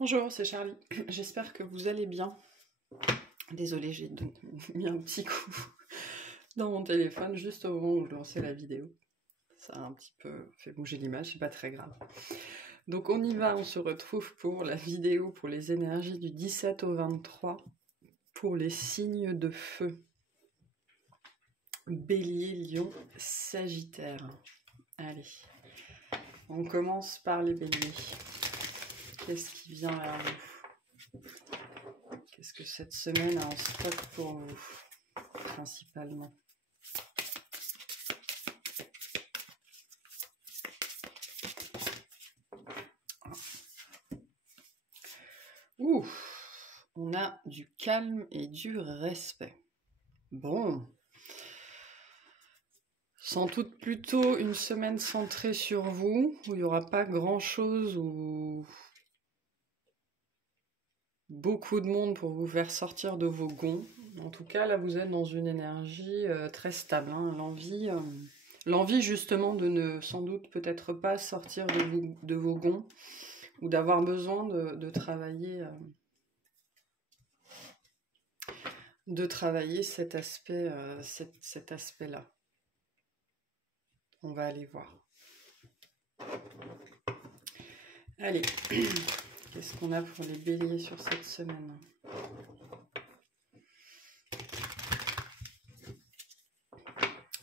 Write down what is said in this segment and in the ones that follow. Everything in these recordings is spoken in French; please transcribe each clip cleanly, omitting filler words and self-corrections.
Bonjour, c'est Charlie. J'espère que vous allez bien. Désolée, j'ai mis un petit coup dans mon téléphone juste au moment où je lançais la vidéo. Ça a un petit peu fait bouger l'image, c'est pas très grave. Donc on y va, on se retrouve pour la vidéo pour les énergies du 17 au 23 pour les signes de feu. Bélier, Lion, Sagittaire. Allez, on commence par les béliers. Qu'est-ce qui vient vers vous? Qu'est-ce que cette semaine a en stock pour vous, principalement? Ouh, on a du calme et du respect. Bon. Sans doute plutôt une semaine centrée sur vous, où il n'y aura pas grand-chose ou beaucoup de monde pour vous faire sortir de vos gonds. En tout cas, là, vous êtes dans une énergie très stable. Hein. L'envie justement de ne sans doute peut-être pas sortir de vos gonds ou d'avoir besoin de travailler cet aspect-là. On va aller voir. Allez, qu'est-ce qu'on a pour les béliers sur cette semaine?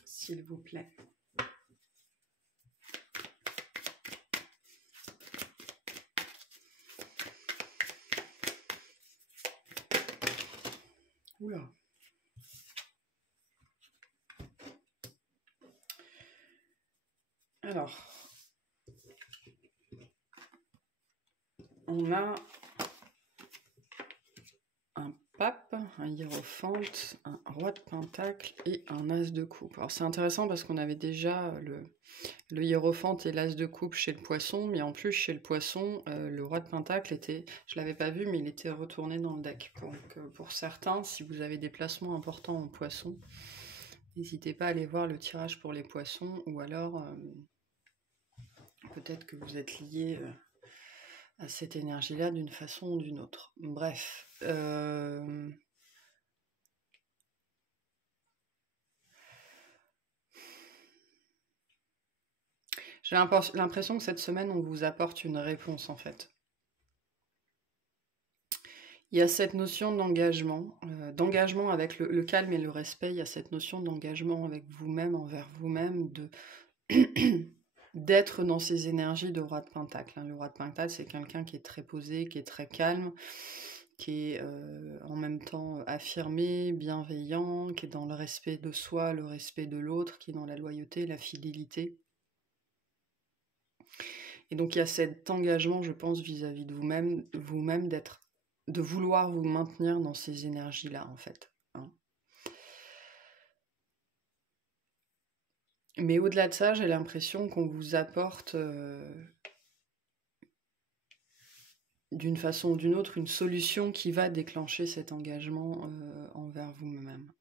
S'il vous plaît. Oula. Alors, on a un pape, un hiérophante, un roi de pentacle et un as de coupe. Alors c'est intéressant parce qu'on avait déjà le hiérophante et l'as de coupe chez le poisson, mais en plus chez le poisson, le roi de pentacle était, je l'avais pas vu, mais il était retourné dans le deck. Donc pour certains, si vous avez des placements importants en poisson, n'hésitez pas à aller voir le tirage pour les poissons, ou alors peut-être que vous êtes lié à cette énergie-là d'une façon ou d'une autre. Bref. J'ai l'impression que cette semaine, on vous apporte une réponse, en fait. Il y a cette notion d'engagement avec le calme et le respect, il y a cette notion d'engagement avec vous-même, envers vous-même, d'être dans ces énergies de roi de pentacle. Le roi de pentacle, c'est quelqu'un qui est très posé, qui est très calme, qui est en même temps affirmé, bienveillant, qui est dans le respect de soi, le respect de l'autre, qui est dans la loyauté, la fidélité. Et donc il y a cet engagement, je pense, vis-à-vis de vous-même, de vouloir vous maintenir dans ces énergies-là, en fait. Hein. Mais au-delà de ça, j'ai l'impression qu'on vous apporte d'une façon ou d'une autre une solution qui va déclencher cet engagement envers vous-même.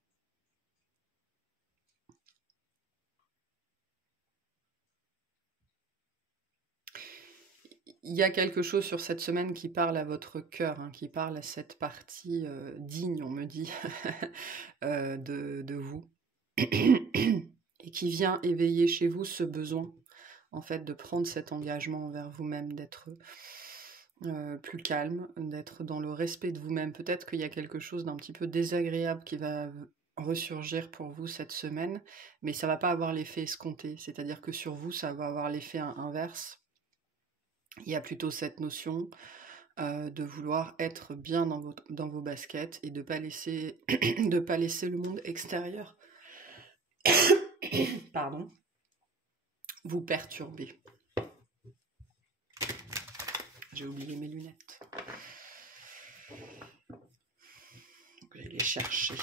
Il y a quelque chose sur cette semaine qui parle à votre cœur, hein, qui parle à cette partie digne, on me dit, de vous, et qui vient éveiller chez vous ce besoin, en fait, de prendre cet engagement envers vous-même, d'être plus calme, d'être dans le respect de vous-même. Peut-être qu'il y a quelque chose d'un petit peu désagréable qui va ressurgir pour vous cette semaine, mais ça va pas avoir l'effet escompté, c'est-à-dire que sur vous, ça va avoir l'effet inverse. Il y a plutôt cette notion de vouloir être bien dans vos baskets et de pas laisser le monde extérieur pardon, vous perturber. J'ai oublié mes lunettes. Donc, je vais les chercher.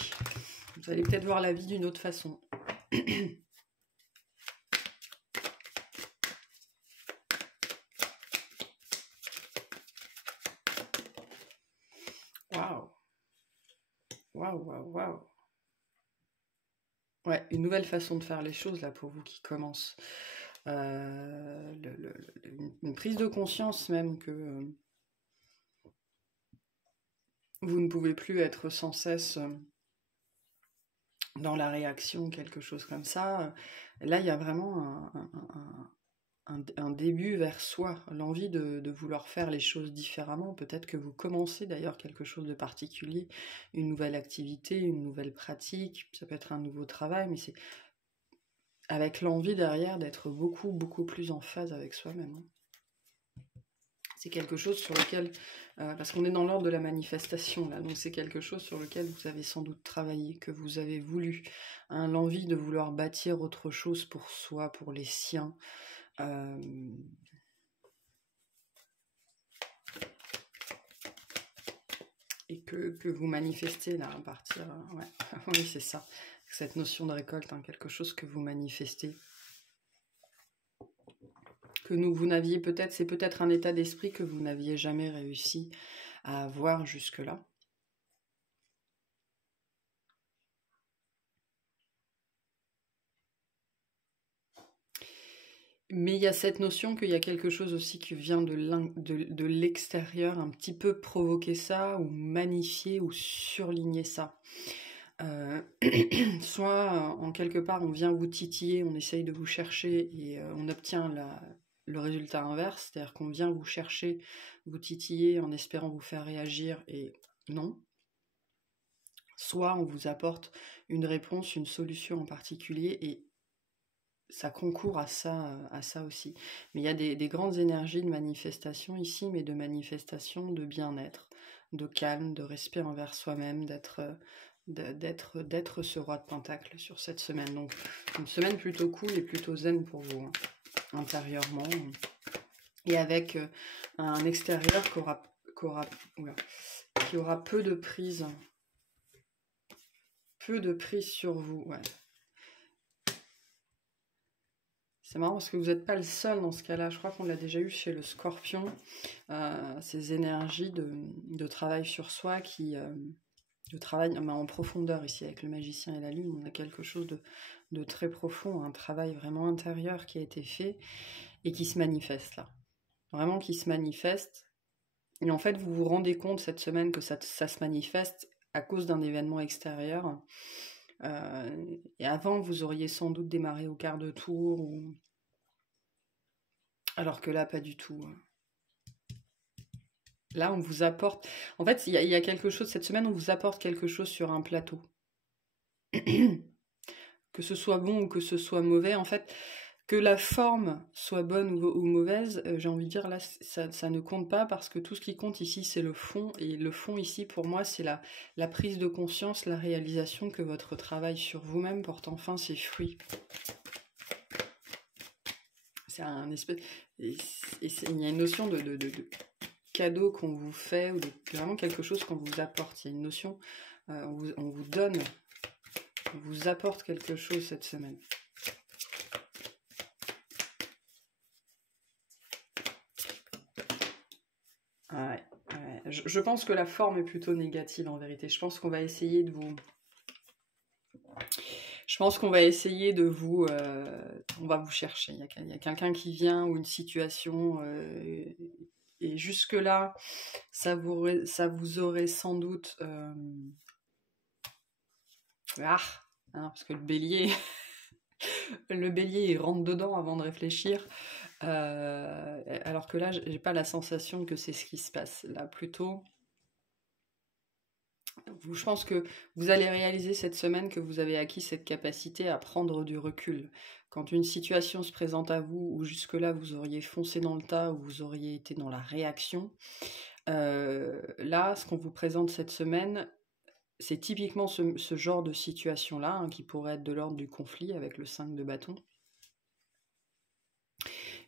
Vous allez peut-être voir la vie d'une autre façon. Waouh. Ouais, une nouvelle façon de faire les choses là pour vous qui commence. Une prise de conscience même que vous ne pouvez plus être sans cesse dans la réaction, quelque chose comme ça. Là, il y a vraiment un début vers soi, l'envie de vouloir faire les choses différemment. Peut-être que vous commencez d'ailleurs quelque chose de particulier, une nouvelle activité, une nouvelle pratique, ça peut être un nouveau travail, mais c'est avec l'envie derrière d'être beaucoup, beaucoup plus en phase avec soi-même, hein. C'est quelque chose sur lequel, parce qu'on est dans l'ordre de la manifestation là, donc c'est quelque chose sur lequel vous avez sans doute travaillé, que vous avez voulu, hein, l'envie de vouloir bâtir autre chose pour soi, pour les siens. Et que vous manifestez là à partir... ouais. Oui, c'est ça. Cette notion de récolte, hein, quelque chose que vous manifestez. Que vous n'aviez peut-être... C'est peut-être un état d'esprit que vous n'aviez jamais réussi à avoir jusque-là. Mais il y a cette notion qu'il y a quelque chose aussi qui vient de l'extérieur, un petit peu provoquer ça, ou magnifier, ou surligner ça. Soit en quelque part on vient vous titiller, on essaye de vous chercher et on obtient le résultat inverse, c'est-à-dire qu'on vient vous chercher, vous titiller en espérant vous faire réagir et non. Soit on vous apporte une réponse, une solution en particulier et ça concourt à ça aussi. Mais il y a des grandes énergies de manifestation ici, mais de manifestation de bien-être, de calme, de respect envers soi-même, d'être ce roi de pentacle sur cette semaine. Donc une semaine plutôt cool et plutôt zen pour vous, hein, intérieurement. Et avec un extérieur qui aura peu de prise sur vous. Ouais. C'est marrant parce que vous n'êtes pas le seul dans ce cas-là. Je crois qu'on l'a déjà eu chez le Scorpion. Ces énergies de travail sur soi de travail en profondeur ici avec le magicien et la lune. On a quelque chose de très profond, un travail vraiment intérieur qui a été fait et qui se manifeste là. Vraiment qui se manifeste. Et en fait, vous vous rendez compte cette semaine que ça se manifeste à cause d'un événement extérieur. Et avant, vous auriez sans doute démarré au quart de tour, alors que là, pas du tout. Là, on vous apporte... En fait, il y a quelque chose, cette semaine, on vous apporte quelque chose sur un plateau. Que ce soit bon ou que ce soit mauvais, en fait, que la forme soit bonne ou mauvaise, j'ai envie de dire, là, ça ne compte pas, parce que tout ce qui compte ici, c'est le fond, et le fond ici, pour moi, c'est la prise de conscience, la réalisation que votre travail sur vous-même porte enfin ses fruits. C'est un espèce... Et il y a une notion de cadeau qu'on vous fait, ou vraiment quelque chose qu'on vous apporte. Il y a une notion, on vous donne, on vous apporte quelque chose cette semaine. Ouais. Je pense que la forme est plutôt négative en vérité. Je pense qu'on va essayer de vous... on va vous chercher. Il y a quelqu'un qui vient ou une situation... et jusque-là, ça vous aurait sans doute... parce que le bélier... le bélier, il rentre dedans avant de réfléchir. Alors que là, j'ai pas la sensation que c'est ce qui se passe. Là, plutôt... Je pense que vous allez réaliser cette semaine que vous avez acquis cette capacité à prendre du recul. Quand une situation se présente à vous, où jusque-là vous auriez foncé dans le tas, où vous auriez été dans la réaction, là, ce qu'on vous présente cette semaine, c'est typiquement ce genre de situation-là, hein, qui pourrait être de l'ordre du conflit avec le 5 de bâton,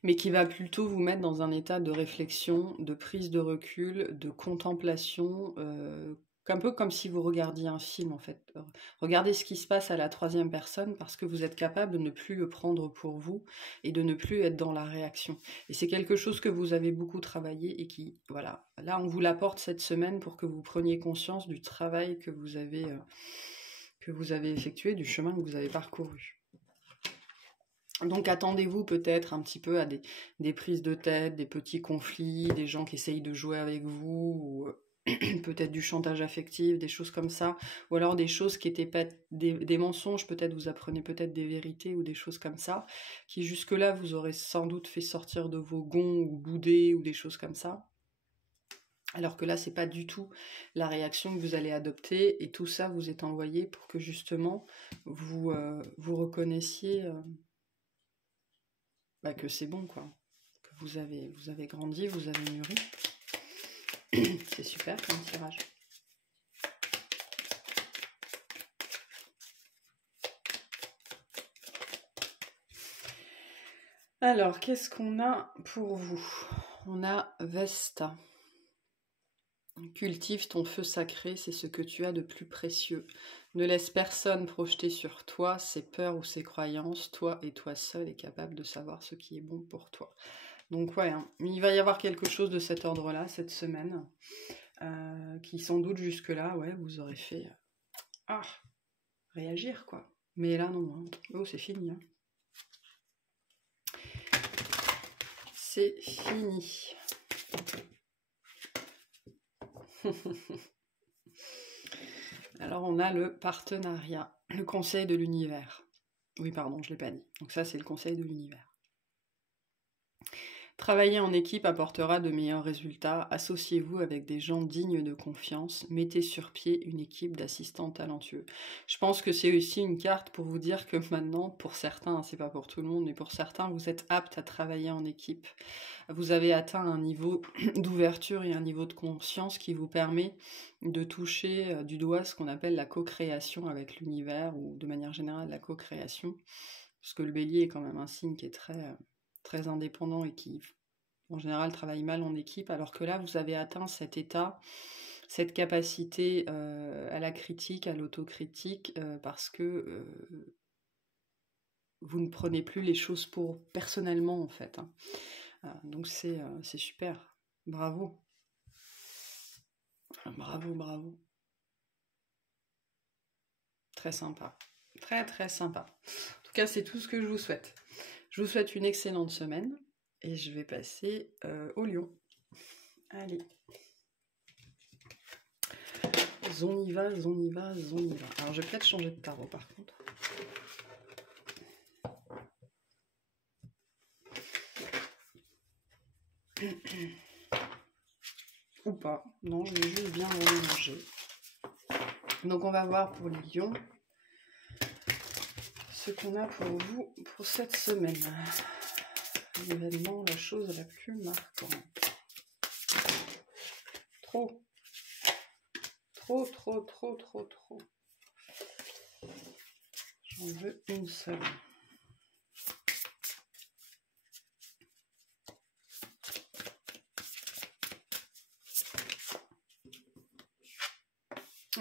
mais qui va plutôt vous mettre dans un état de réflexion, de prise de recul, de contemplation, un peu comme si vous regardiez un film en fait. Regardez ce qui se passe à la troisième personne parce que vous êtes capable de ne plus le prendre pour vous et de ne plus être dans la réaction. Et c'est quelque chose que vous avez beaucoup travaillé et qui, voilà, là on vous l'apporte cette semaine pour que vous preniez conscience du travail que vous avez effectué, du chemin que vous avez parcouru. Donc attendez-vous peut-être un petit peu à des prises de tête, des petits conflits, des gens qui essayent de jouer avec vous, peut-être du chantage affectif, des choses comme ça, ou alors des choses qui n'étaient pas des mensonges, peut-être vous apprenez peut-être des vérités ou des choses comme ça, qui jusque-là vous auraient sans doute fait sortir de vos gonds ou bouder ou des choses comme ça. Alors que là, c'est pas du tout la réaction que vous allez adopter, et tout ça vous est envoyé pour que justement vous reconnaissiez que c'est bon, quoi. Que vous avez grandi, vous avez mûri. C'est super comme tirage. Alors, qu'est-ce qu'on a pour vous? On a Vesta. Cultive ton feu sacré, c'est ce que tu as de plus précieux. Ne laisse personne projeter sur toi ses peurs ou ses croyances. Toi et toi seul est capable de savoir ce qui est bon pour toi. Donc ouais, hein, il va y avoir quelque chose de cet ordre-là cette semaine, qui sans doute jusque-là, ouais, vous aurez fait réagir, quoi. Mais là, non. Hein. Oh, c'est fini. Hein. C'est fini. Alors, on a le partenariat, le conseil de l'univers. Oui, pardon, je ne l'ai pas dit. Donc ça, c'est le conseil de l'univers. Travailler en équipe apportera de meilleurs résultats. Associez-vous avec des gens dignes de confiance. Mettez sur pied une équipe d'assistants talentueux. Je pense que c'est aussi une carte pour vous dire que maintenant, pour certains, c'est pas pour tout le monde, mais pour certains, vous êtes aptes à travailler en équipe. Vous avez atteint un niveau d'ouverture et un niveau de conscience qui vous permet de toucher du doigt ce qu'on appelle la co-création avec l'univers, ou de manière générale la co-création. Parce que le bélier est quand même un signe qui est très indépendant et qui, en général, travaille mal en équipe, alors que là, vous avez atteint cet état, cette capacité à la critique, à l'autocritique, parce que vous ne prenez plus les choses pour personnellement, en fait. Hein. Donc c'est super. Bravo. Bravo, bravo. Très sympa. Très sympa. En tout cas, c'est tout ce que je vous souhaite. Je vous souhaite une excellente semaine et je vais passer au lion. Allez. On y va. Alors, je vais peut-être changer de tarot par contre. Ou pas. Non, je vais juste bien mélanger. Donc, on va voir pour les lions ce qu'on a pour vous pour cette semaine. L'événement, la chose la plus marquante. Trop. J'en veux une seule.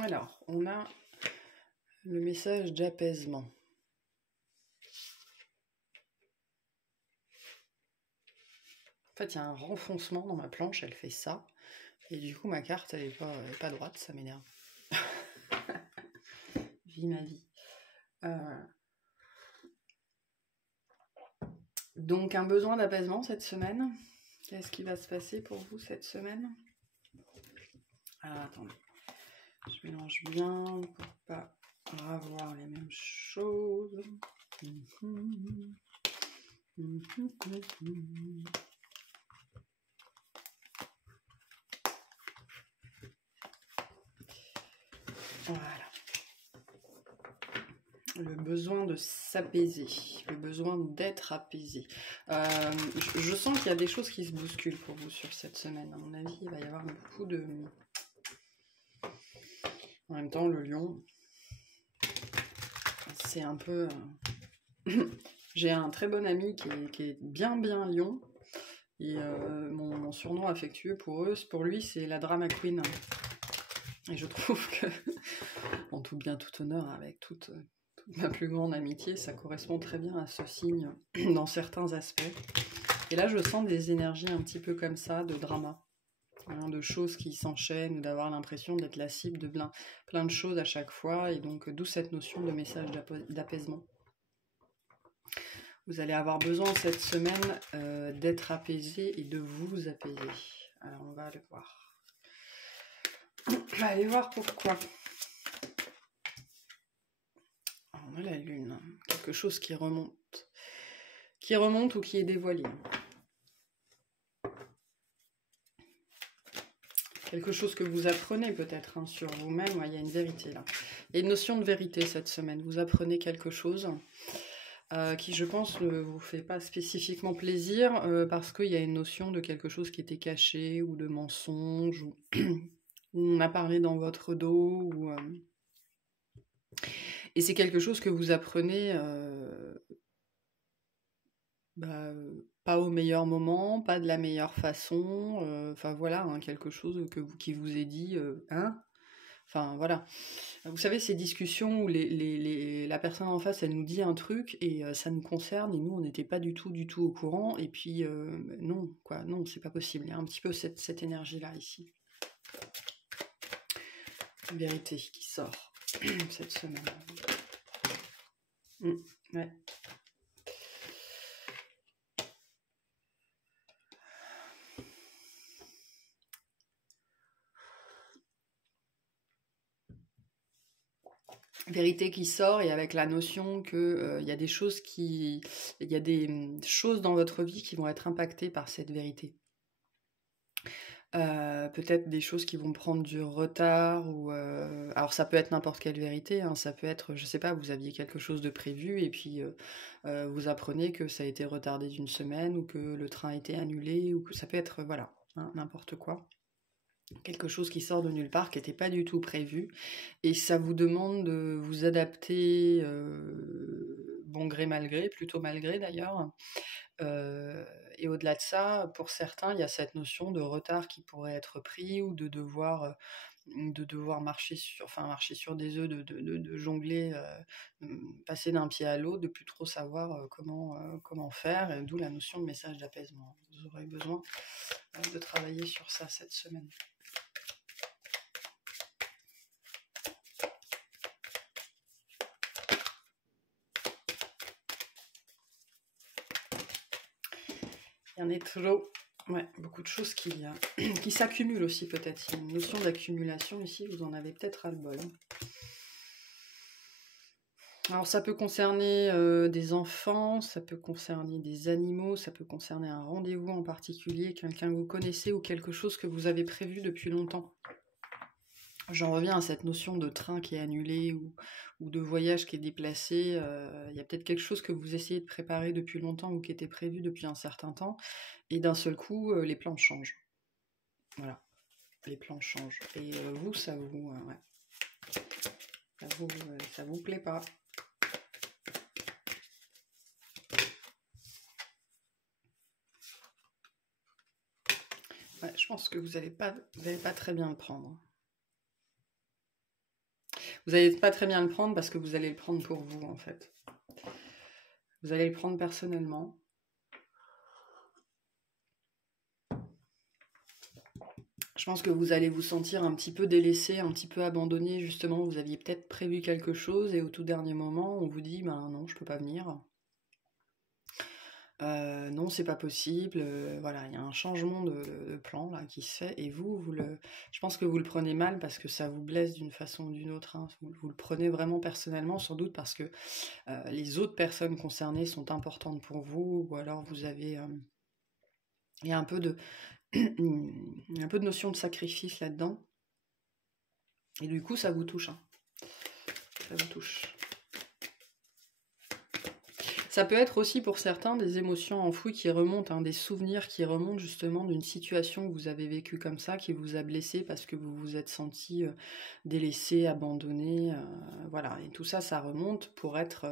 Alors, on a le message d'apaisement. En fait, il y a un renfoncement dans ma planche, elle fait ça. Et du coup, ma carte, elle est pas droite, ça m'énerve. Vie ma vie. Donc, un besoin d'apaisement cette semaine. Qu'est-ce qui va se passer pour vous cette semaine? Ah, attendez. Je mélange bien pour pas avoir les mêmes choses. Voilà. Le besoin de s'apaiser, le besoin d'être apaisé. Je sens qu'il y a des choses qui se bousculent pour vous sur cette semaine. À mon avis, il va y avoir beaucoup de... En même temps, le lion, c'est un peu... J'ai un très bon ami qui est bien lion. Et mon surnom affectueux pour lui, c'est la drama queen. Et je trouve que, en tout bien, tout honneur, avec toute ma plus grande amitié, ça correspond très bien à ce signe dans certains aspects. Et là, je sens des énergies un petit peu comme ça, de drama, hein, de choses qui s'enchaînent, d'avoir l'impression d'être la cible de plein de choses à chaque fois, et donc d'où cette notion de message d'apaisement. Vous allez avoir besoin cette semaine d'être apaisé et de vous apaiser. Alors, on va le voir. On va aller voir pourquoi. On a la lune, quelque chose qui remonte ou qui est dévoilé. Quelque chose que vous apprenez peut-être hein, sur vous-même, ouais, il y a une vérité là. Il y a une notion de vérité cette semaine, vous apprenez quelque chose qui je pense ne vous fait pas spécifiquement plaisir parce qu'il y a une notion de quelque chose qui était caché ou de mensonge ou on a parlé dans votre dos et c'est quelque chose que vous apprenez pas au meilleur moment, pas de la meilleure façon, enfin voilà, hein, quelque chose qui vous est dit, hein, enfin voilà. Vous savez, ces discussions où la personne en face, elle nous dit un truc et ça nous concerne et nous, on n'était pas du tout au courant et puis non, quoi, non, c'est pas possible. Il y a un petit peu cette énergie-là ici. Une vérité qui sort cette semaine. Ouais. Vérité qui sort et avec la notion que il y a des choses dans votre vie qui vont être impactées par cette vérité. Peut-être des choses qui vont prendre du retard ou alors ça peut être n'importe quelle vérité, hein, ça peut être, je sais pas, vous aviez quelque chose de prévu et puis vous apprenez que ça a été retardé d'une semaine ou que le train a été annulé ou que ça peut être voilà, hein, n'importe quoi. Quelque chose qui sort de nulle part, qui n'était pas du tout prévu, et ça vous demande de vous adapter, bon gré mal gré, plutôt malgré d'ailleurs. Et au-delà de ça, pour certains, il y a cette notion de retard qui pourrait être pris ou de devoir marcher sur des œufs, de jongler, passer d'un pied à l'autre, de plus trop savoir comment faire, d'où la notion de message d'apaisement. Vous aurez besoin de travailler sur ça cette semaine. Il y en a trop. Ouais, beaucoup de choses qui s'accumulent aussi peut-être. Il y a une notion d'accumulation ici, vous en avez peut-être ras-le-bol. Alors ça peut concerner des enfants, ça peut concerner des animaux, ça peut concerner un rendez-vous en particulier, quelqu'un que vous connaissez ou quelque chose que vous avez prévu depuis longtemps. J'en reviens à cette notion de train qui est annulé ou de voyage qui est déplacé. Il y a peut-être quelque chose que vous essayez de préparer depuis longtemps ou qui était prévu depuis un certain temps. Et d'un seul coup, les plans changent. Voilà, les plans changent. Et vous, ça vous plaît pas. Ouais, je pense que vous n'allez pas très bien le prendre. Vous n'allez pas très bien le prendre parce que vous allez le prendre pour vous, en fait. Vous allez le prendre personnellement. Je pense que vous allez vous sentir un petit peu délaissé, un petit peu abandonné, justement. Vous aviez peut-être prévu quelque chose et au tout dernier moment, on vous dit, ben non, je peux pas venir. Non, c'est pas possible. Voilà, il y a un changement de plan là qui se fait et je pense que vous le prenez mal parce que ça vous blesse d'une façon ou d'une autre. Hein. Vous le prenez vraiment personnellement, sans doute parce que les autres personnes concernées sont importantes pour vous, ou alors il y a un peu de notion de sacrifice là-dedans. Et du coup, ça vous touche. Hein. Ça vous touche. Ça peut être aussi pour certains des émotions enfouies qui remontent, hein, des souvenirs qui remontent justement d'une situation que vous avez vécue comme ça, qui vous a blessé parce que vous vous êtes senti délaissé, abandonné, voilà. Et tout ça, ça remonte pour être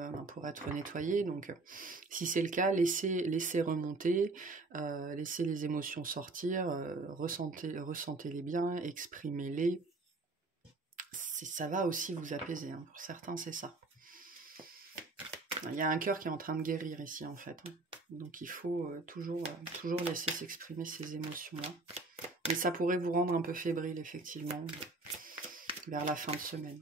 nettoyé. Donc, si c'est le cas, laissez remonter, laissez les émotions sortir, ressentez-les bien, exprimez-les. Ça va aussi vous apaiser. Hein. Pour certains, c'est ça. Il y a un cœur qui est en train de guérir ici, en fait. Donc il faut toujours laisser s'exprimer ces émotions-là. Mais ça pourrait vous rendre un peu fébrile, effectivement, vers la fin de semaine.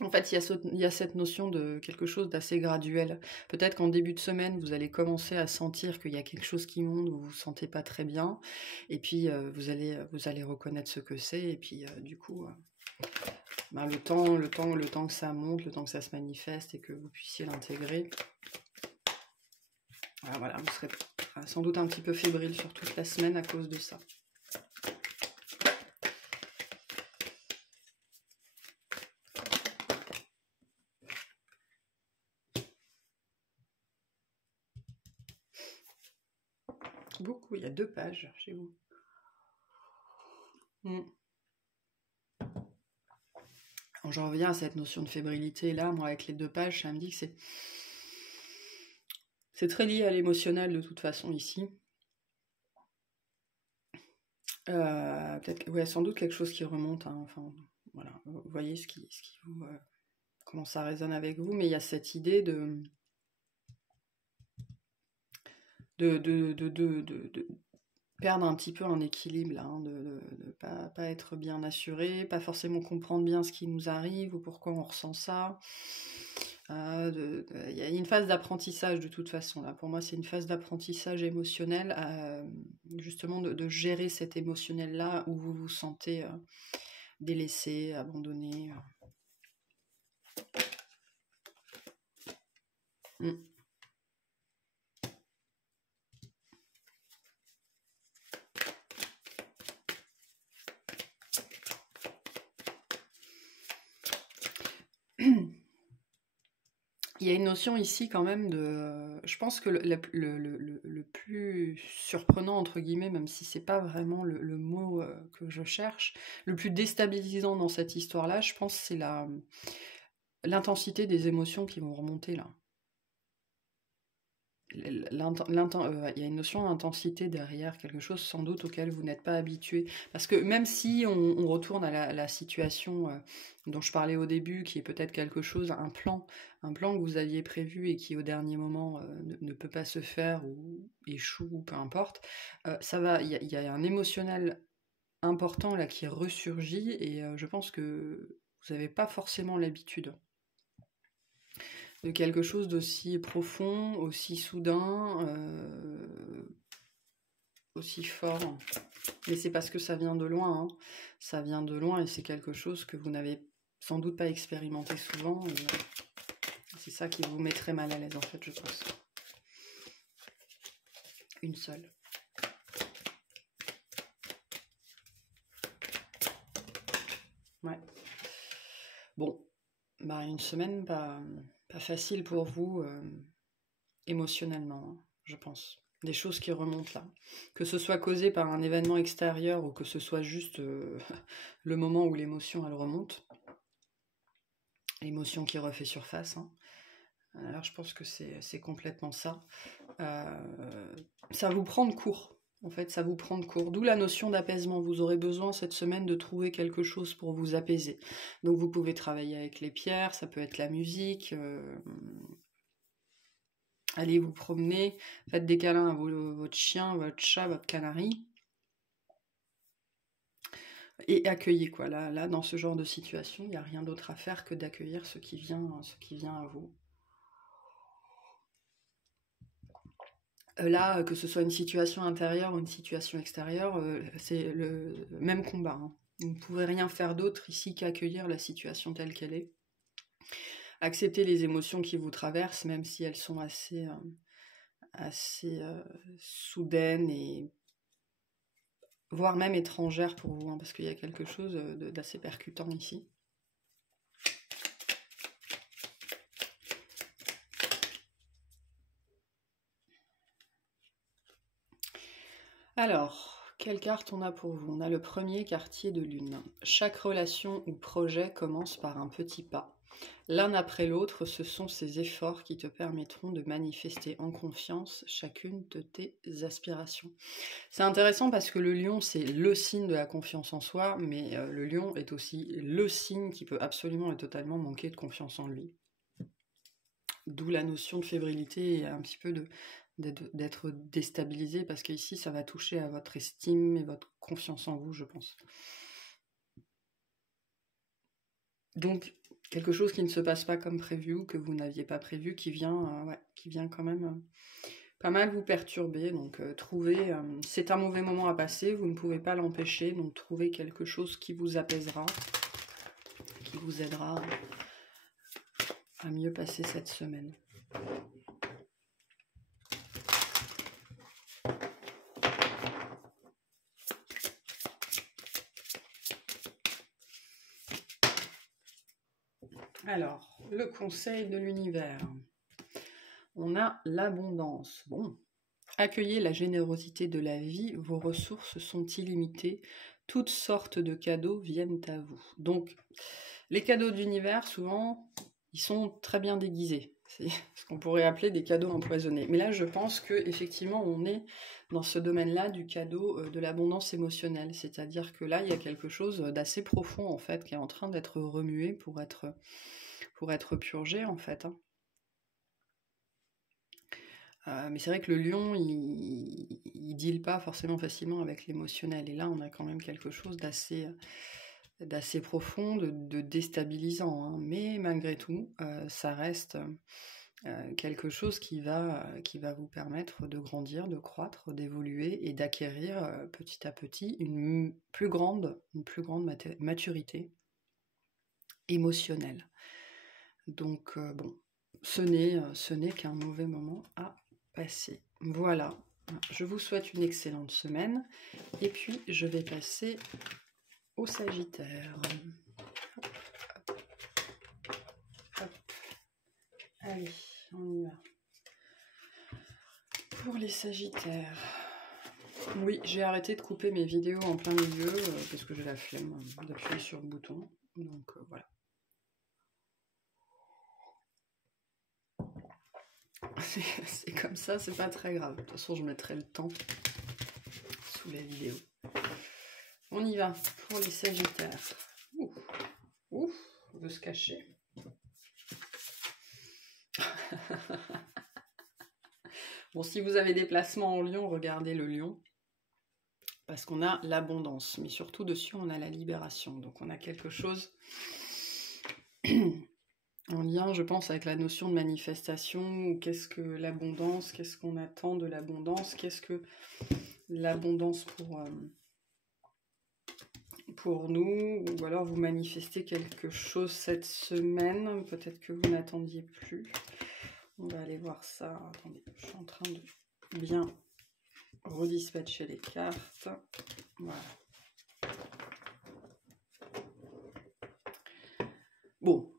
En fait, il y a cette notion de quelque chose d'assez graduel. Peut-être qu'en début de semaine, vous allez commencer à sentir qu'il y a quelque chose qui monte, vous vous sentez pas très bien, et puis vous allez reconnaître ce que c'est, et puis du coup, ben, le temps que ça monte, le temps que ça se manifeste et que vous puissiez l'intégrer, voilà, vous serez sans doute un petit peu fébrile sur toute la semaine à cause de ça. Beaucoup, il y a 2 pages chez vous. Quand j'en reviens à cette notion de fébrilité, là, moi, avec les 2 pages, ça me dit que c'est très lié à l'émotionnel de toute façon ici. Peut-être, ouais, sans doute quelque chose qui remonte, hein, enfin, voilà, vous voyez ce qui vous, comment ça résonne avec vous, mais il y a cette idée de perdre un petit peu un équilibre, là, hein, de pas être bien assuré, pas forcément comprendre bien ce qui nous arrive ou pourquoi on ressent ça. Il y a une phase d'apprentissage de toute façon, là. Pour moi, c'est une phase d'apprentissage émotionnel, justement de gérer cet émotionnel-là où vous vous sentez délaissé, abandonné. Il y a une notion ici quand même de... Je pense que le plus surprenant, entre guillemets, même si c'est pas vraiment le mot que je cherche, le plus déstabilisant dans cette histoire-là, je pense, c'est l'intensité des émotions qui vont remonter là. Il y a une notion d'intensité derrière, quelque chose sans doute auquel vous n'êtes pas habitué. Parce que même si on retourne à la situation dont je parlais au début, qui est peut-être quelque chose, un plan que vous aviez prévu et qui au dernier moment ne peut pas se faire ou échoue, ou peu importe, il y a un émotionnel important là qui ressurgit et je pense que vous n'avez pas forcément l'habitude de quelque chose d'aussi profond, aussi soudain, aussi fort. Mais c'est parce que ça vient de loin, hein. Ça vient de loin et c'est quelque chose que vous n'avez sans doute pas expérimenté souvent. Et c'est ça qui vous mettrait mal à l'aise en fait, je pense. Une seule. Ouais. Bon, bah une semaine pas facile pour vous émotionnellement, hein, je pense. Des choses qui remontent là. Que ce soit causé par un événement extérieur ou que ce soit juste le moment où l'émotion elle remonte. L'émotion qui refait surface. Hein. Alors je pense que c'est complètement ça. Ça vous prend de court. En fait, ça vous prend de court. D'où la notion d'apaisement. Vous aurez besoin cette semaine de trouver quelque chose pour vous apaiser. Donc vous pouvez travailler avec les pierres, ça peut être la musique. Allez vous promener, faites des câlins à votre chien, votre chat, votre canari. Et accueillez quoi. Là, dans ce genre de situation, il n'y a rien d'autre à faire que d'accueillir ce qui vient à vous. Là, que ce soit une situation intérieure ou une situation extérieure, c'est le même combat. Hein. Vous ne pouvez rien faire d'autre ici qu'accueillir la situation telle qu'elle est. Accepter les émotions qui vous traversent, même si elles sont assez soudaines et voire même étrangères pour vous, hein, parce qu'il y a quelque chose d'assez percutant ici. Alors, quelle carte on a pour vous? On a le premier quartier de lune. Chaque relation ou projet commence par un petit pas. L'un après l'autre, ce sont ces efforts qui te permettront de manifester en confiance chacune de tes aspirations. C'est intéressant parce que le lion, c'est le signe de la confiance en soi, mais le lion est aussi le signe qui peut absolument et totalement manquer de confiance en lui. D'où la notion de fébrilité et un petit peu d'être déstabilisé, parce qu'ici, ça va toucher à votre estime et votre confiance en vous, je pense. Donc, quelque chose qui ne se passe pas comme prévu ou que vous n'aviez pas prévu, qui vient quand même pas mal vous perturber. Donc, c'est un mauvais moment à passer, vous ne pouvez pas l'empêcher. Donc, trouvez quelque chose qui vous apaisera, qui vous aidera à mieux passer cette semaine. Alors, le conseil de l'univers. On a l'abondance. Bon, accueillez la générosité de la vie, vos ressources sont illimitées, toutes sortes de cadeaux viennent à vous. Donc, les cadeaux de l'univers, souvent, ils sont très bien déguisés. C'est ce qu'on pourrait appeler des cadeaux empoisonnés. Mais là, je pense qu'effectivement, on est dans ce domaine-là du cadeau de l'abondance émotionnelle. C'est-à-dire que là, il y a quelque chose d'assez profond, en fait, qui est en train d'être remué pour être purgé, en fait. Mais c'est vrai que le lion, il deal pas forcément facilement avec l'émotionnel. Et là, on a quand même quelque chose d'assez profond, de déstabilisant. Hein. Mais malgré tout, ça reste quelque chose qui va vous permettre de grandir, de croître, d'évoluer et d'acquérir petit à petit une plus grande maturité émotionnelle. Donc, bon, ce n'est qu'un mauvais moment à passer. Voilà, je vous souhaite une excellente semaine et puis je vais passer au Sagittaire. Hop, hop, hop. Allez, on y va. Pour les Sagittaires, oui, j'ai arrêté de couper mes vidéos en plein milieu parce que j'ai la flemme d'appuyer sur le bouton. Donc voilà. C'est comme ça, c'est pas très grave. De toute façon, je mettrai le temps sous la vidéo. On y va pour les Sagittaires. Ouf, ouf, on veut se cacher. Bon, si vous avez des placements en lion, regardez le lion. Parce qu'on a l'abondance. Mais surtout dessus, on a la libération. Donc on a quelque chose en lien, je pense, avec la notion de manifestation. Qu'est-ce que l'abondance? Qu'est-ce qu'on attend de l'abondance? Qu'est-ce que l'abondance pour nous? Ou alors vous manifestez quelque chose cette semaine, peut-être que vous n'attendiez plus. On va aller voir ça. Attendez, je suis en train de bien redispatcher les cartes. Voilà. Bon.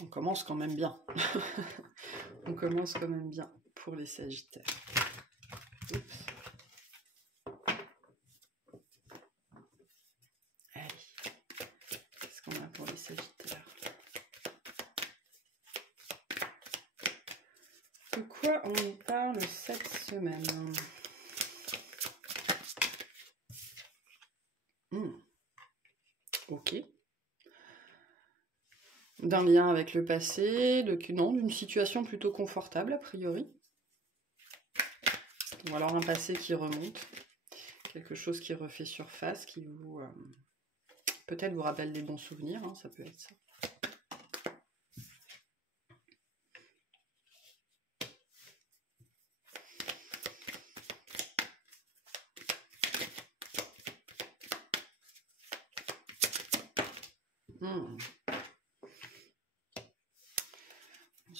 On commence quand même bien. On commence quand même bien pour les Sagittaires. Oups. Allez. Qu'est-ce qu'on a pour les Sagittaires? De quoi on nous parle cette semaine? Ok. D'un lien avec le passé, d'une situation plutôt confortable a priori. Ou alors un passé qui remonte, quelque chose qui refait surface, qui vous peut-être vous rappelle des bons souvenirs, hein, ça peut être ça.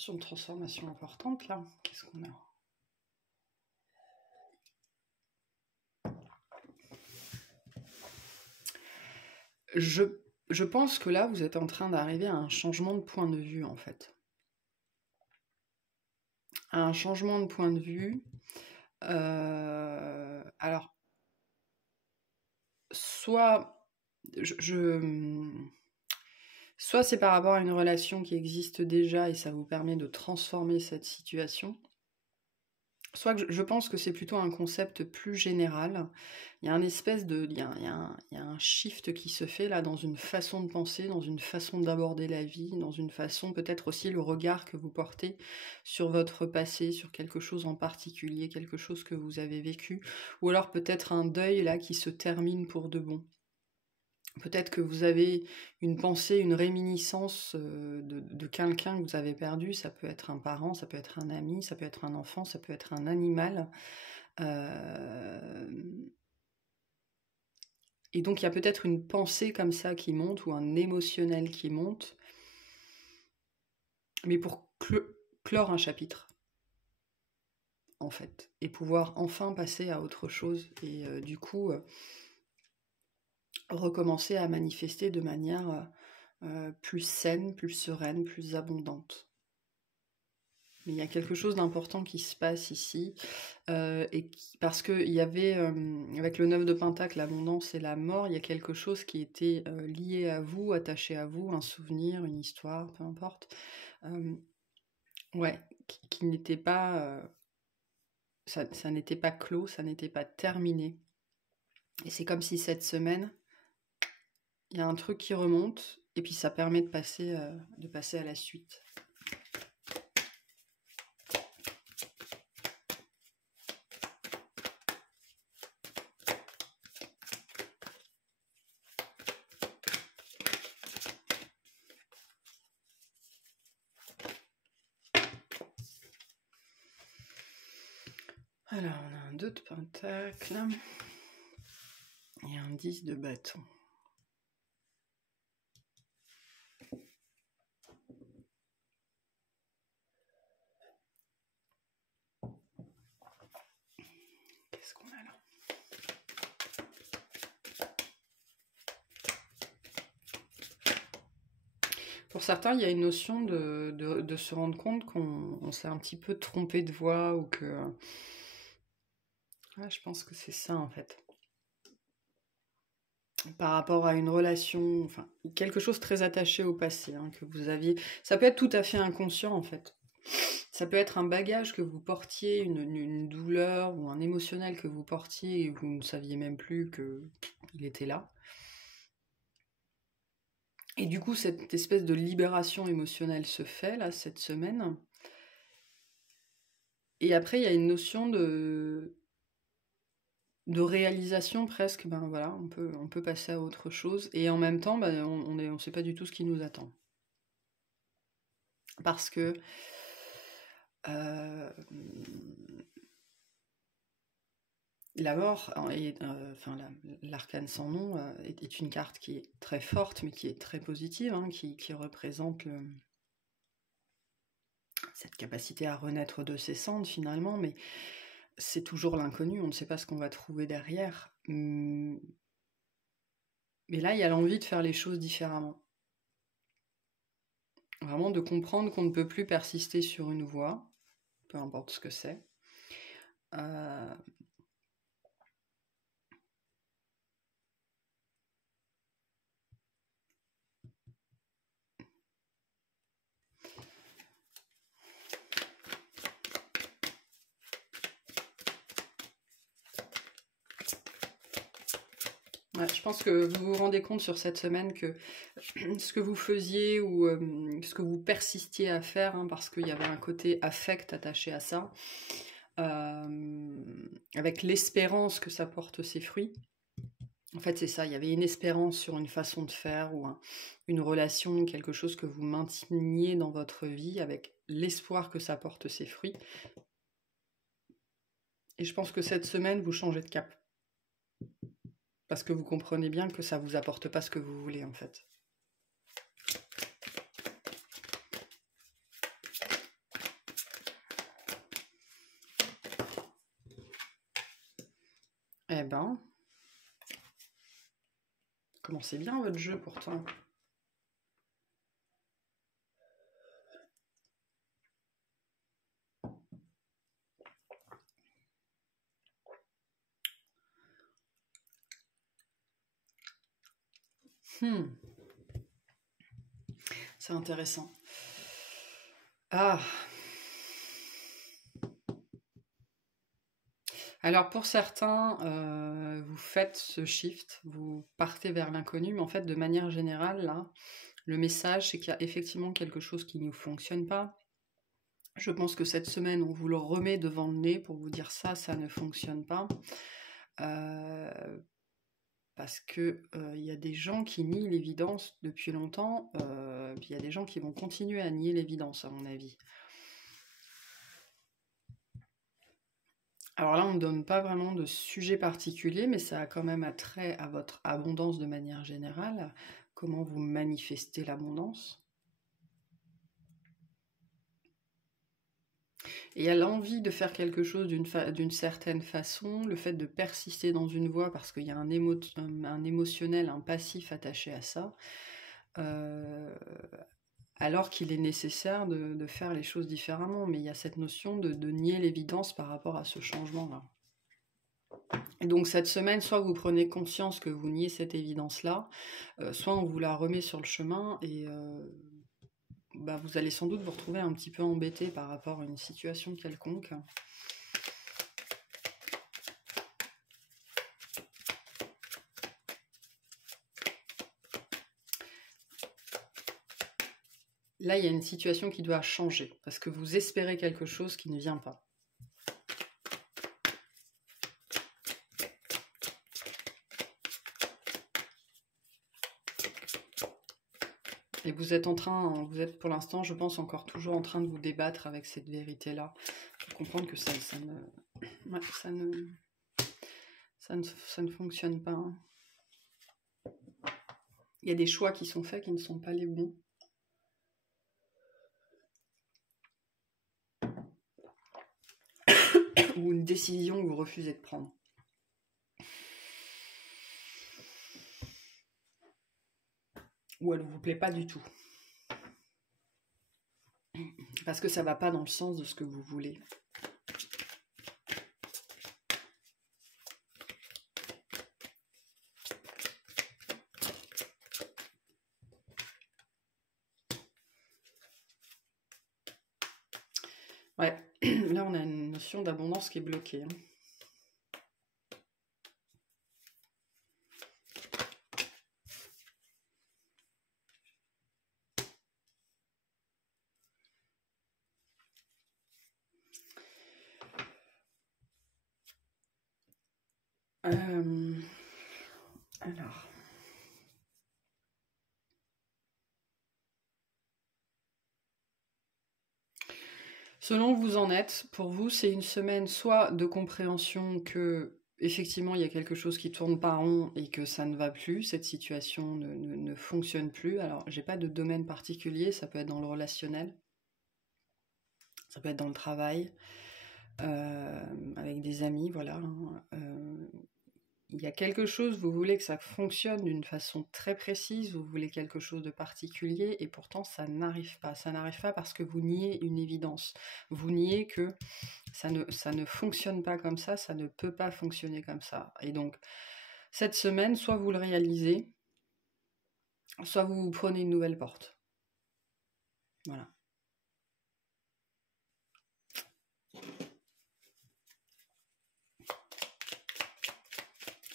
Une transformation importante là. Qu'est-ce qu'on a? Je pense que là, vous êtes en train d'arriver à un changement de point de vue, en fait. À un changement de point de vue. Alors, soit soit c'est par rapport à une relation qui existe déjà et ça vous permet de transformer cette situation. Soit que je pense que c'est plutôt un concept plus général. Il y a un espèce de... Il y a un shift qui se fait là dans une façon de penser, dans une façon d'aborder la vie, dans une façon, peut-être aussi le regard que vous portez sur votre passé, sur quelque chose en particulier, quelque chose que vous avez vécu, ou alors peut-être un deuil là qui se termine pour de bon. Peut-être que vous avez une pensée, une réminiscence de quelqu'un que vous avez perdu. Ça peut être un parent, ça peut être un ami, ça peut être un enfant, ça peut être un animal. Et donc il y a peut-être une pensée comme ça qui monte ou un émotionnel qui monte, mais pour clore un chapitre, en fait, et pouvoir enfin passer à autre chose. Et du coup, recommencer à manifester de manière plus saine, plus sereine, plus abondante. Mais il y a quelque chose d'important qui se passe ici, parce qu'il y avait, avec le 9 de Pentacle, l'abondance et la mort, il y a quelque chose qui était lié à vous, attaché à vous, un souvenir, une histoire, peu importe, ouais, qui n'était pas, ça n'était pas clos, ça n'était pas terminé. Et c'est comme si cette semaine, il y a un truc qui remonte, et puis ça permet de passer à la suite. Alors, on a un 2 de pentacle et un 10 de bâton. Qu'est-ce qu'on a là? Pour certains, il y a une notion de se rendre compte qu'on s'est un petit peu trompé de voie ou que... Ah, je pense que c'est ça en fait. Par rapport à une relation, enfin, quelque chose très attaché au passé, hein, que vous aviez. Ça peut être tout à fait inconscient en fait. Ça peut être un bagage que vous portiez, une douleur ou un émotionnel que vous portiez et vous ne saviez même plus qu'il était là. Et du coup, cette espèce de libération émotionnelle se fait là cette semaine. Et après, il y a une notion de réalisation presque, ben voilà, on peut passer à autre chose. Et en même temps, ben, on sait pas du tout ce qui nous attend. Parce que la mort, enfin l'arcane sans nom, est une carte qui est très forte, mais qui est très positive, hein, qui représente cette capacité à renaître de ses cendres finalement, mais c'est toujours l'inconnu, on ne sait pas ce qu'on va trouver derrière. Mais là, il y a l'envie de faire les choses différemment. Vraiment de comprendre qu'on ne peut plus persister sur une voie, peu importe ce que c'est. Ouais, je pense que vous vous rendez compte sur cette semaine que ce que vous faisiez ou ce que vous persistiez à faire, hein, parce qu'il y avait un côté affect attaché à ça, avec l'espérance que ça porte ses fruits. En fait, c'est ça, il y avait une espérance sur une façon de faire ou une relation, quelque chose que vous mainteniez dans votre vie avec l'espoir que ça porte ses fruits. Et je pense que cette semaine, vous changez de cap. Parce que vous comprenez bien que ça vous apporte pas ce que vous voulez, en fait. Eh ben, commencez bien votre jeu pourtant. C'est intéressant. Ah. Alors pour certains, vous faites ce shift, vous partez vers l'inconnu, mais en fait de manière générale, là, le message c'est qu'il y a effectivement quelque chose qui ne fonctionne pas. Je pense que cette semaine, on vous le remet devant le nez pour vous dire ça ne fonctionne pas. parce que il y a des gens qui nient l'évidence depuis longtemps, puis il y a des gens qui vont continuer à nier l'évidence, à mon avis. Alors là, on ne donne pas vraiment de sujet particulier, mais ça a quand même attrait à votre abondance de manière générale. Comment vous manifestez l'abondance? Et à l'envie de faire quelque chose d'une certaine façon, le fait de persister dans une voie parce qu'il y a un émotionnel, un passif attaché à ça, alors qu'il est nécessaire de faire les choses différemment. Mais il y a cette notion de nier l'évidence par rapport à ce changement-là. Et donc cette semaine, soit vous prenez conscience que vous niez cette évidence-là, soit on vous la remet sur le chemin et vous allez sans doute vous retrouver un petit peu embêté par rapport à une situation quelconque. Là, il y a une situation qui doit changer, parce que vous espérez quelque chose qui ne vient pas. Et vous êtes pour l'instant, je pense, encore toujours en train de vous débattre avec cette vérité-là. Pour comprendre que ça ne fonctionne pas. Hein. Il y a des choix qui sont faits qui ne sont pas les bons. Ou une décision que vous refusez de prendre. Ou elle ne vous plaît pas du tout. Parce que ça ne va pas dans le sens de ce que vous voulez. Ouais, là on a une notion d'abondance qui est bloquée. Hein. Alors. Selon où vous en êtes, pour vous, c'est une semaine soit de compréhension que effectivement il y a quelque chose qui tourne pas rond et que ça ne va plus, cette situation ne fonctionne plus. Alors, j'ai pas de domaine particulier, ça peut être dans le relationnel, ça peut être dans le travail, avec des amis, voilà. Il y a quelque chose, vous voulez que ça fonctionne d'une façon très précise, vous voulez quelque chose de particulier, et pourtant ça n'arrive pas. Ça n'arrive pas parce que vous niez une évidence. Vous niez que ça ne fonctionne pas comme ça ne peut pas fonctionner comme ça. Et donc, cette semaine, soit vous le réalisez, soit vous prenez une nouvelle porte. Voilà.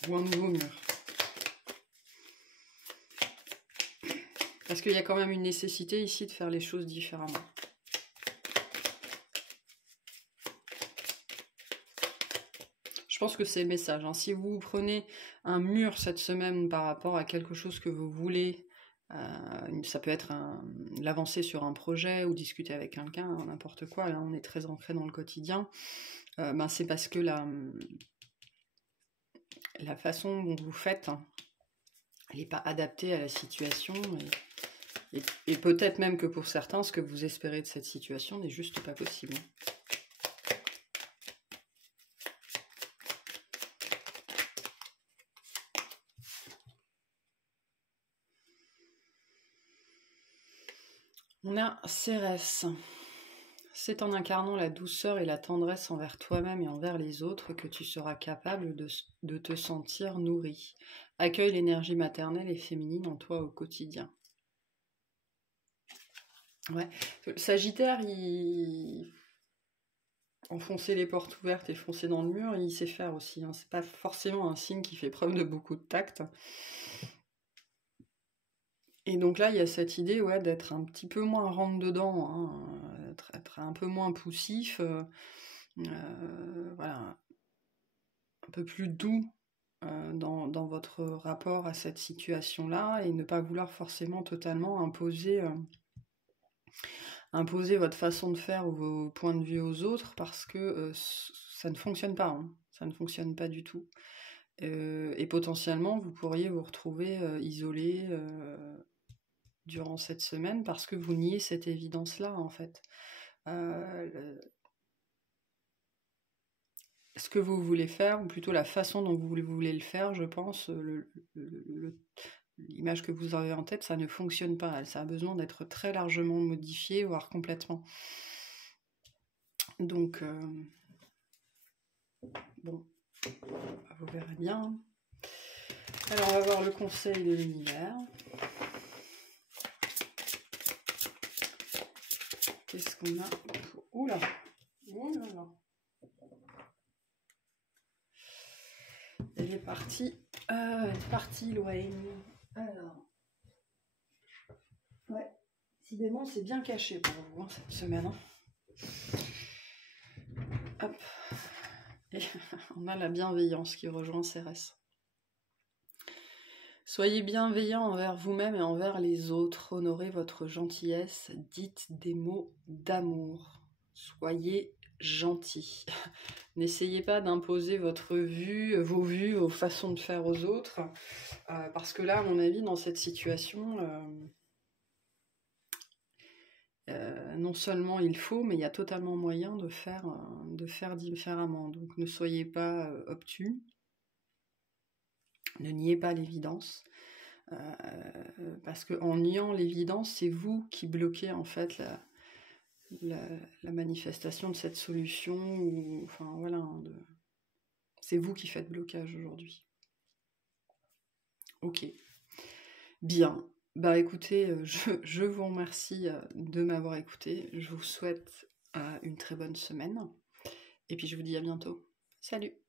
Ou un nouveau mur. Parce qu'il y a quand même une nécessité ici de faire les choses différemment. Je pense que c'est le message. Hein. Si vous prenez un mur cette semaine par rapport à quelque chose que vous voulez, ça peut être l'avancée sur un projet ou discuter avec quelqu'un, n'importe quoi, là on est très ancré dans le quotidien, c'est parce que la façon dont vous faites, elle n'est pas adaptée à la situation, et peut-être même que pour certains, ce que vous espérez de cette situation n'est juste pas possible. On a Cérès. C'est en incarnant la douceur et la tendresse envers toi-même et envers les autres que tu seras capable de te sentir nourri. Accueille l'énergie maternelle et féminine en toi au quotidien. Ouais. Le Sagittaire, enfoncer les portes ouvertes et foncer dans le mur, il sait faire aussi. Hein. C'est pas forcément un signe qui fait preuve de beaucoup de tact. Et donc là, il y a cette idée d'être un petit peu moins rentre-dedans, hein, être un peu moins poussif, voilà, un peu plus doux dans votre rapport à cette situation-là et ne pas vouloir forcément totalement imposer votre façon de faire ou vos points de vue aux autres parce que ça ne fonctionne pas, hein. Ça ne fonctionne pas du tout. Et potentiellement, vous pourriez vous retrouver isolé durant cette semaine parce que vous niez cette évidence-là, en fait. Ce que vous voulez faire, ou plutôt la façon dont vous voulez le faire, je pense, l'image que vous avez en tête, ça ne fonctionne pas. Ça a besoin d'être très largement modifié, voire complètement. Donc, bon, vous verrez bien. Alors, on va voir le conseil de l'univers. Qu'est-ce qu'on a pour... Oula! Oula là. Elle est partie. Loane. Alors. Ouais. Décidément, c'est bien caché pour vous, hein, cette semaine. Hein. Hop. Et on a la bienveillance qui rejoint Cérès. Soyez bienveillant envers vous-même et envers les autres. Honorez votre gentillesse. Dites des mots d'amour. Soyez gentil. N'essayez pas d'imposer vos vues, vos façons de faire aux autres. Parce que là, à mon avis, dans cette situation, non seulement il faut, mais il y a totalement moyen de faire différemment. Donc ne soyez pas obtus. Ne niez pas l'évidence, parce qu'en niant l'évidence, c'est vous qui bloquez en fait la manifestation de cette solution, ou enfin voilà, c'est vous qui faites blocage aujourd'hui. Ok, bien. Bah écoutez, je vous remercie de m'avoir écouté. Je vous souhaite une très bonne semaine, et puis je vous dis à bientôt. Salut!